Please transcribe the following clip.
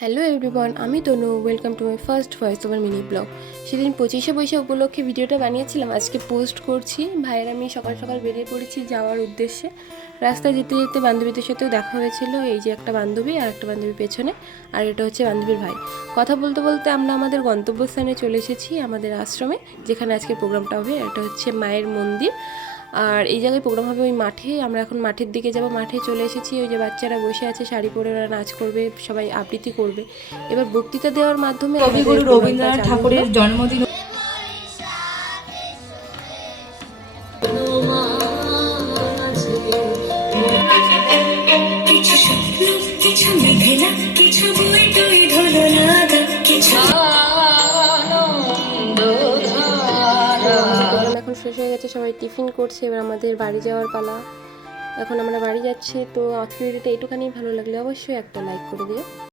Hello everyone, আমি Tanu. Welcome to my first voice over mini blog. সেদিন 25শে বৈশাখ উপলক্ষে ভিডিওটা বানিয়েছিলাম, আজকে পোস্ট করছি। ভাইয়ের আমি সকাল সকাল বেরিয়ে পড়েছি যাওয়ার উদ্দেশ্যে। রাস্তায় যেতে যেতে বান্ধবীদের সাথেও দেখা হয়েছিল। এই যে একটা বান্ধবী আর একটা বান্ধবী পেছনে, আর এটা হচ্ছে বান্ধবীর ভাই। কথা বলতে বলতে আমরা আমাদের গন্তব্যস্থানে চলে এসেছি, আমাদের আশ্রমে, যেখানে আজকে প্রোগ্রামটা হবে। এটা হচ্ছে মায়ের মন্দির, আর এই জায়গায় প্রোগ্রাম হবে ওই মাঠে। আমরা এখন মাঠের দিকে যাব। মাঠে চলে এসেছি। ওই যে বাচ্চারা বসে আছে শাড়ি পরে, ওরা নাচ করবে, সবাই আবৃত্তি করবে। এবার বক্তৃতা দেওয়ার মাধ্যমে কবিগুরু রবীন্দ্রনাথ ঠাকুরের জন্মদিন। এখন শেষ হয়ে গেছে, সবাই টিফিন করছে। এবার আমাদের বাড়ি যাওয়ার পালা। এখন আমরা বাড়ি যাচ্ছি। তো আজকে ভিডিওটা এইটুখানি ভালো লাগলে অবশ্যই একটা লাইক করে দিও।